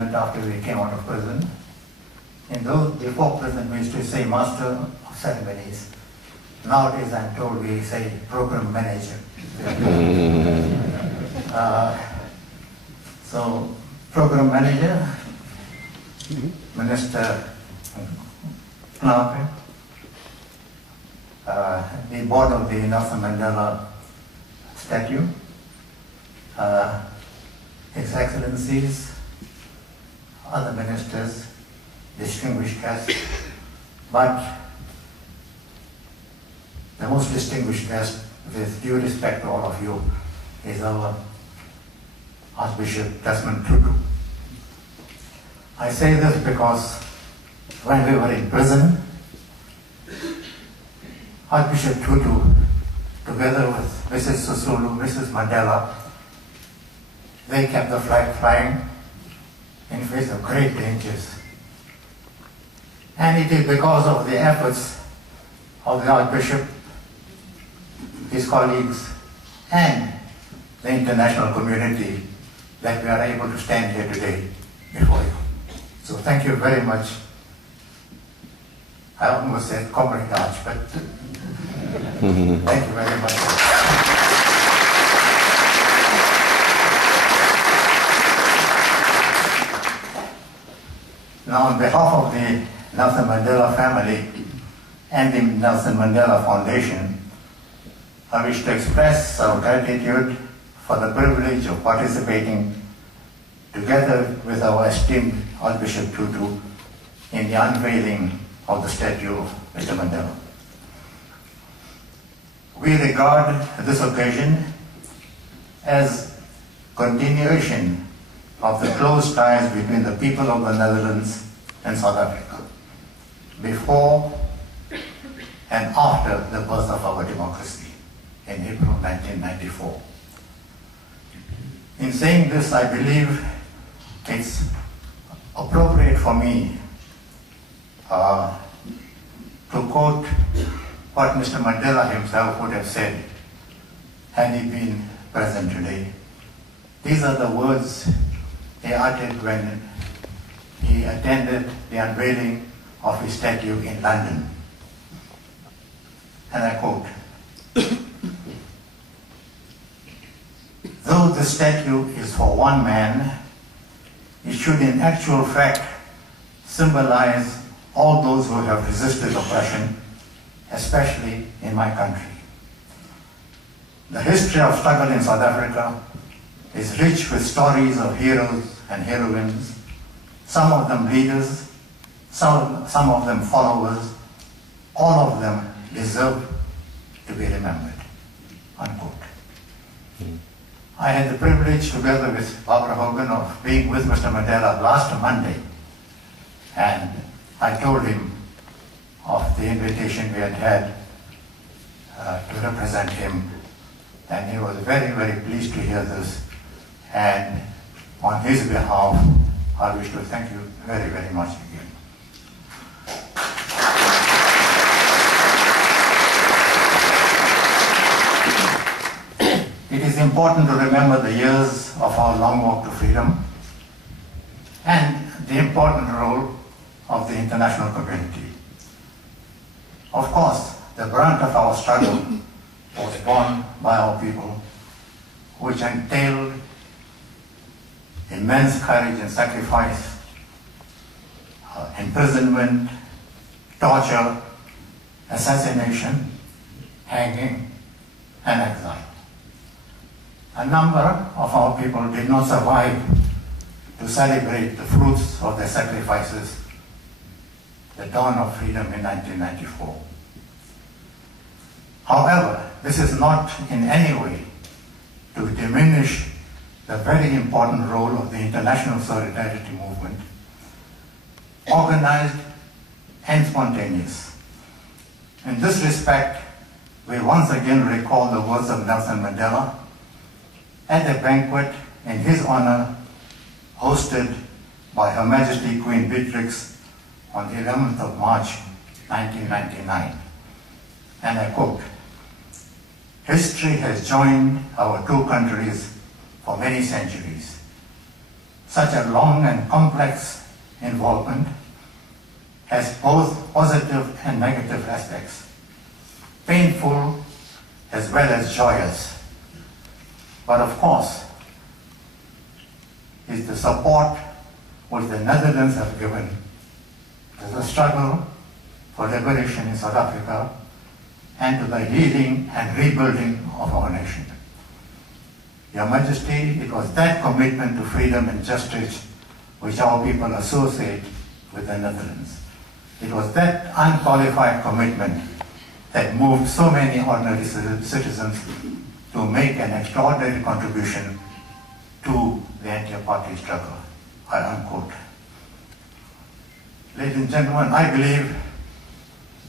after we came out of prison. In those before prison, we used to say master of ceremonies. Nowadays, I'm told we say program manager. So, program manager, Minister Clark, the board of the Nelson Mandela statue, His Excellencies, other ministers, distinguished guests, but the most distinguished guest, with due respect to all of you, is our Archbishop Desmond Tutu. I say this because when we were in prison, Archbishop Tutu, together with Mrs. Susulu, Mrs. Mandela, they kept the flag flying in face of great dangers. And it is because of the efforts of the Archbishop, his colleagues, and the international community that we are able to stand here today before you. So thank you very much. I almost said Comrade Arch, but thank you very much. Now, on behalf of the Nelson Mandela family and the Nelson Mandela Foundation, I wish to express our gratitude for the privilege of participating together with our esteemed Archbishop Tutu in the unveiling of the statue of Mr. Mandela. We regard this occasion as continuation of the close ties between the people of the Netherlands and South Africa, before and after the birth of our democracy in April 1994. In saying this, I believe it's appropriate for me to quote what Mr. Mandela himself would have said had he been present today. These are the words he uttered when he attended the unveiling of his statue in London. And I quote, "Though the statue is for one man, it should in actual fact symbolize all those who have resisted oppression, especially in my country. The history of struggle in South Africa is rich with stories of heroes and heroines, some of them leaders, some of them followers. All of them deserve to be remembered." Unquote. I had the privilege, together with Barbara Hogan, of being with Mr. Mandela last Monday, and I told him of the invitation we had had to represent him, and he was very, very pleased to hear this. And on his behalf, I wish to thank you very, very much again. It is important to remember the years of our long walk to freedom and the important role of the international community. Of course, the brunt of our struggle was borne by our people, which entailed immense courage and sacrifice, imprisonment, torture, assassination, hanging, and exile. A number of our people did not survive to celebrate the fruits of their sacrifices, the dawn of freedom in 1994. However, this is not in any way to diminish the very important role of the international solidarity movement, organized and spontaneous. In this respect, we once again recall the words of Nelson Mandela at a banquet in his honor hosted by Her Majesty Queen Beatrix on the 11th of March 1999. And I quote, "History has joined our two countries for many centuries. such a long and complex involvement has both positive and negative aspects, painful as well as joyous. But of course, is the support which the Netherlands have given to the struggle for liberation in South Africa and to the healing and rebuilding of our nation. Your Majesty, it was that commitment to freedom and justice which our people associate with the Netherlands. It was that unqualified commitment that moved so many ordinary citizens to make an extraordinary contribution to the anti-apartheid struggle, unquote. Ladies and gentlemen, I believe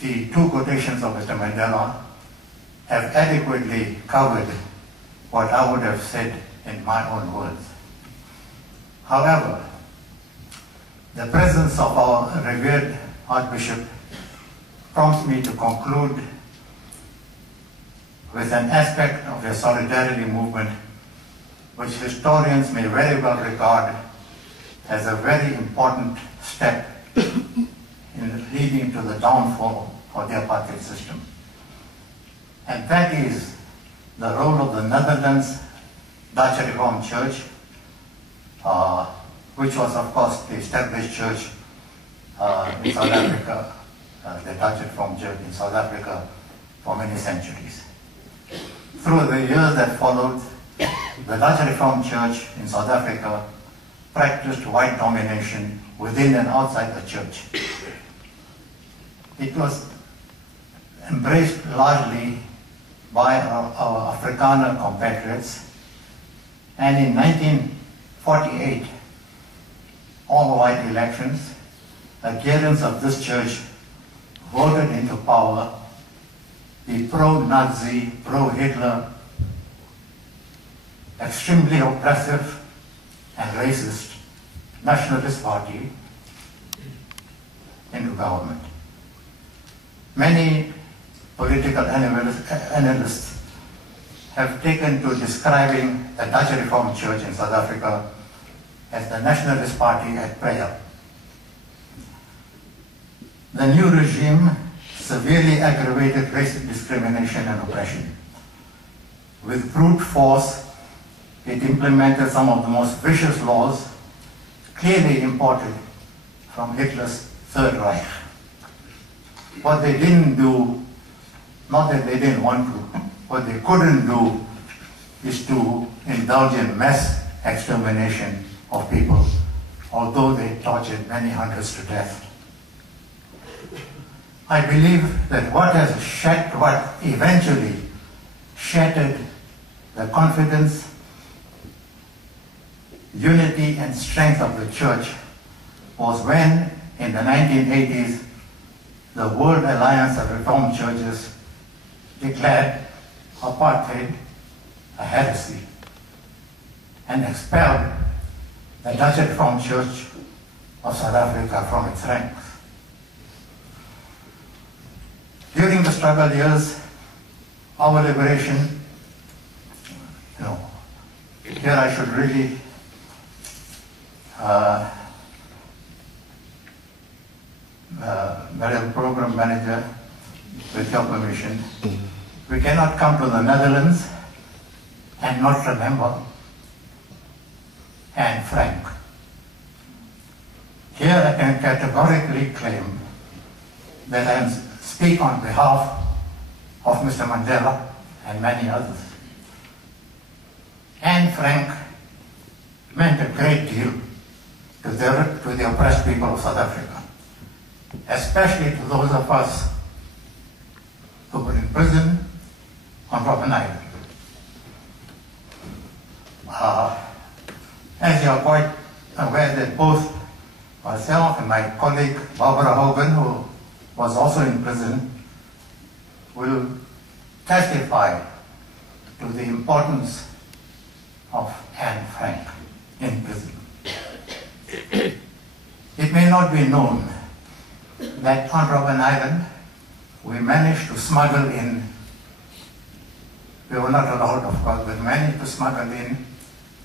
the two quotations of Mr. Mandela have adequately covered what I would have said in my own words. However, the presence of our revered Archbishop prompts me to conclude with an aspect of the solidarity movement which historians may very well regard as a very important step in leading to the downfall of the apartheid system. And that is the role of the Netherlands Dutch Reformed Church, which was of course the established church in South Africa, the Dutch Reformed Church in South Africa for many centuries. Through the years that followed, the Dutch Reformed Church in South Africa practiced white domination within and outside the church. It was embraced largely by our Afrikaner compatriots, and in 1948, all white elections, adherents of this church voted into power the pro-Nazi, pro-Hitler, extremely oppressive and racist Nationalist Party into government. Many political analysts have taken to describing the Dutch Reformed Church in South Africa as the Nationalist Party at prayer. The new regime severely aggravated racial discrimination and oppression. With brute force, it implemented some of the most vicious laws clearly imported from Hitler's Third Reich. What they didn't do, not that they didn't want to, what they couldn't do is to indulge in mass extermination of people, although they tortured many hundreds to death. I believe that what eventually shattered the confidence, unity and strength of the church was when, in the 1980s, the World Alliance of Reformed Churches declared apartheid a heresy and expelled the Dutch Reformed Church of South Africa from its ranks. During the struggle years, our liberation, here I should really Madam Program Manager, with your permission, we cannot come to the Netherlands and not remember Anne Frank. Here I can categorically claim that I speak on behalf of Mr. Mandela and many others. Anne Frank meant a great deal to the oppressed people of South Africa, especially to those of us who were in prison on Robben Island. As you are quite aware that both myself and my colleague Barbara Hogan, who was also in prison, will testify to the importance of Anne Frank in prison. It may not be known that on Robben Island we managed to smuggle in, we were not allowed of course, but managed to smuggle in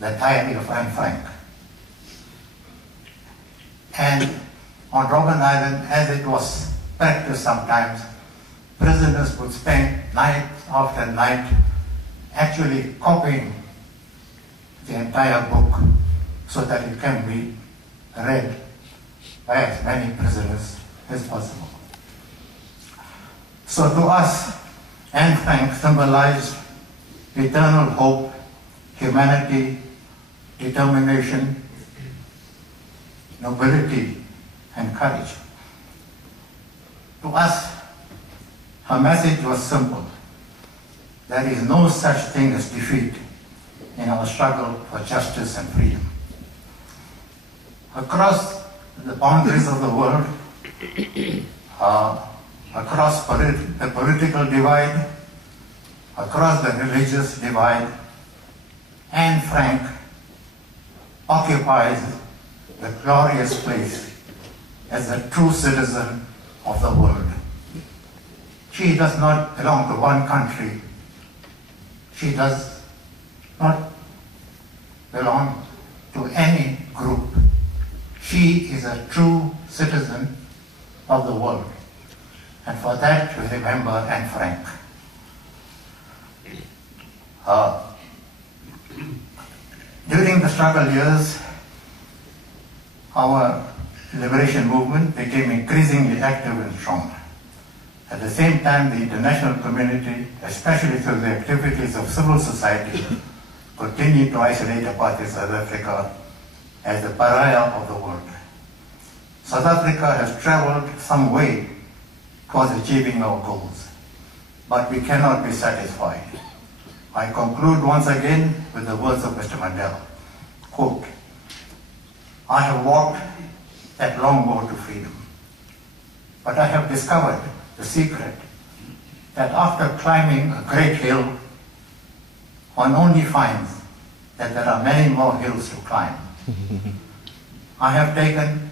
the diary of Anne Frank. And on Robben Island, as it was practiced sometimes, prisoners would spend night after night actually copying the entire book so that it can be read by as many prisoners as possible. So to us, Anne Frank symbolized eternal hope, humanity, determination, nobility, and courage. To us, her message was simple. There is no such thing as defeat in our struggle for justice and freedom. Across the boundaries of the world, across the political divide, across the religious divide, Anne Frank occupies the glorious place as a true citizen of the world. She does not belong to one country. She does not belong to any group. She is a true citizen of the world. And for that, we remember Anne Frank. During the struggle years, our liberation movement became increasingly active and strong. At the same time, the international community, especially through the activities of civil society, continued to isolate apartheid South Africa as the pariah of the world. South Africa has traveled some way towards achieving our goals, but we cannot be satisfied. I conclude once again with the words of Mr. Mandela, quote, "I have walked that long road to freedom, but I have discovered the secret that after climbing a great hill, one only finds that there are many more hills to climb. I have taken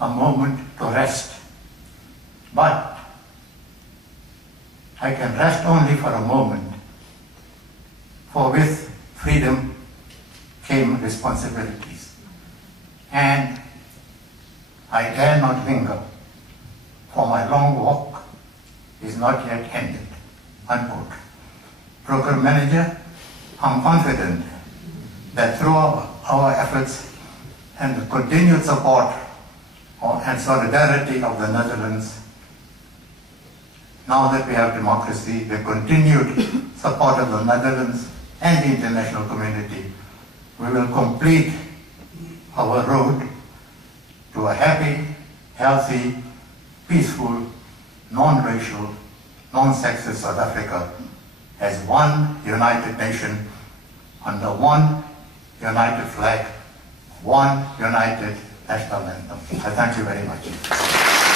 a moment to rest, but I can rest only for a moment, for with freedom came responsibilities, and I dare not linger, for my long walk is not yet ended," unquote. Program Manager, I'm confident that through our efforts and the continued support and solidarity of the Netherlands, now that we have democracy, the continued support of the Netherlands and the international community, we will complete our road to a happy, healthy, peaceful, non-racial, non-sexist South Africa as one united nation under one united flag, one united national anthem. I thank you very much.